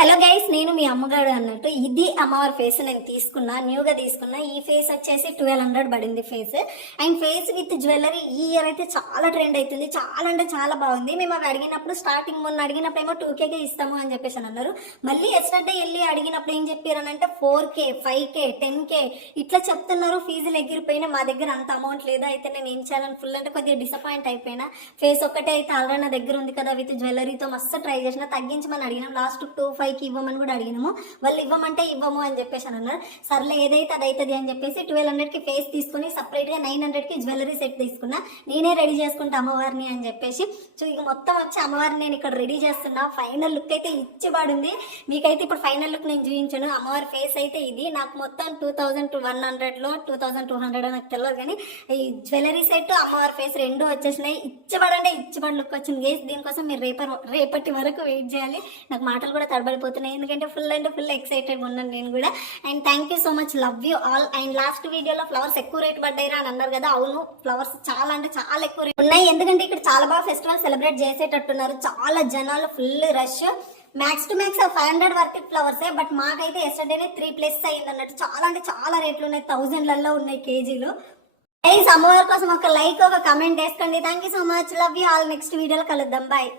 Hello guys, నేను మీ అమ్మగాడు అన్నట్టు ఇది అమ్మవారి ఫేస్ నేను తీసుకున్నా, న్యూగా తీసుకున్నా. ఈ ఫేస్ వచ్చేసి 1200 పడింది face. And face with jewellery ఈ ఇయర్ అయితే చాలా ట్రెండ్ అవుతుంది. చాలా అంటే చాలా బాగుంది. మేము అవి అడిగినప్పుడు స్టార్టింగ్ మొన్న అడిగినప్పుడు ఏమో 2Kకే ఇస్తాము అని చెప్పేసి అన్నారు. మళ్ళీ ఎస్టర్డే వెళ్ళి అడిగినప్పుడు ఏం చెప్పారనంటే 4K, 5K, 10K ఇట్లా చెప్తున్నారు. ఫీజులు ఎగిరిపోయినా మా దగ్గర అంత అమౌంట్ లేదు. అయితే నేను ఏం చేయాలని ఫుల్ అంటే కొద్దిగా డిసప్పాయింట్ అయిపోయినా. ఫేస్ ఒక్కటే అయితే ఆల్రెడీ నా దగ్గర ఉంది కదా, విత్ జ్యువెలరీతో మస్తు ట్రై చేసిన. తగ్గించమని అడిగినాం. లాస్ట్ 2,500కి ఇవ్వమని కూడా అడిగినాము. వాళ్ళు ఇవ్వమంటే ఇవ్వము అని చెప్పేసి అని అన్నారు. సర్లే ఏదైతే అది అవుతుంది అని చెప్పేసి 1200కి ఫేస్ తీసుకుని సపరేట్గా 900కి జ్యువెలరీ సెట్ తీసుకున్నా. నేనే రెడీ చేసుకుంటా అమ్మవారిని అని చెప్పేసి. సో ఇక మొత్తం వచ్చి అమ్మవారిని నేను ఇక్కడ రెడీ చేస్తున్నా. ఫైనల్ లుక్ అయితే ఇచ్చిపడింది. మీకైతే ఇప్పుడు ఫైనల్ లుక్ నేను చూపించాను. అమ్మవారి ఫేస్ అయితే ఇది. నాకు మొత్తం 2100లో 2200 నాకు తెలియదు, కానీ ఈ జ్యువెలరీ సెట్ అమ్మవారి ఫేస్ రెండు వచ్చేసినాయి. ఇచ్చిపడి లుక్ వచ్చింది గేస్. దీనికోసం మీరు రేపటి వరకు వెయిట్ చేయాలి. నాకు మాటలు కూడా తడబడిపోతున్నాయి, ఎందుకంటే ఫుల్ అంటే ఫుల్ ఎక్సైటెడ్ ఉన్నాను నేను కూడా. And thank you so much, love you all. And last వీడియోలో ఫ్లవర్స్ ఎక్కువ రేట్ పడ్డాయిరా అని అన్నారు కదా, అవును ఫ్లవర్స్ చాలా అంటే చాలా ఎక్కువ రేట్ ఉన్నాయి. ఎందుకంటే ఇక్కడ చాలా బాగా ఫెస్టివల్ సెలబ్రేట్ చేసేటట్టున్నారు. చాలా జనాలు, full rush. Max to max 500 worth ఫ్లవర్సే. బట్ మాకైతే ఎస్టర్డేనే 3+ అయింది అన్నట్టు. చాలా అంటే చాలా రేట్లు ఉన్నాయి, 1000లలో ఉన్నాయి కేజీలు. అమ్మవారి కోసం ఒక లైక్, ఒక కమెంట్ వేసుకోండి. Thank you so much, love you all. Next వీడియోలో కలుద్దాం, బాయ్.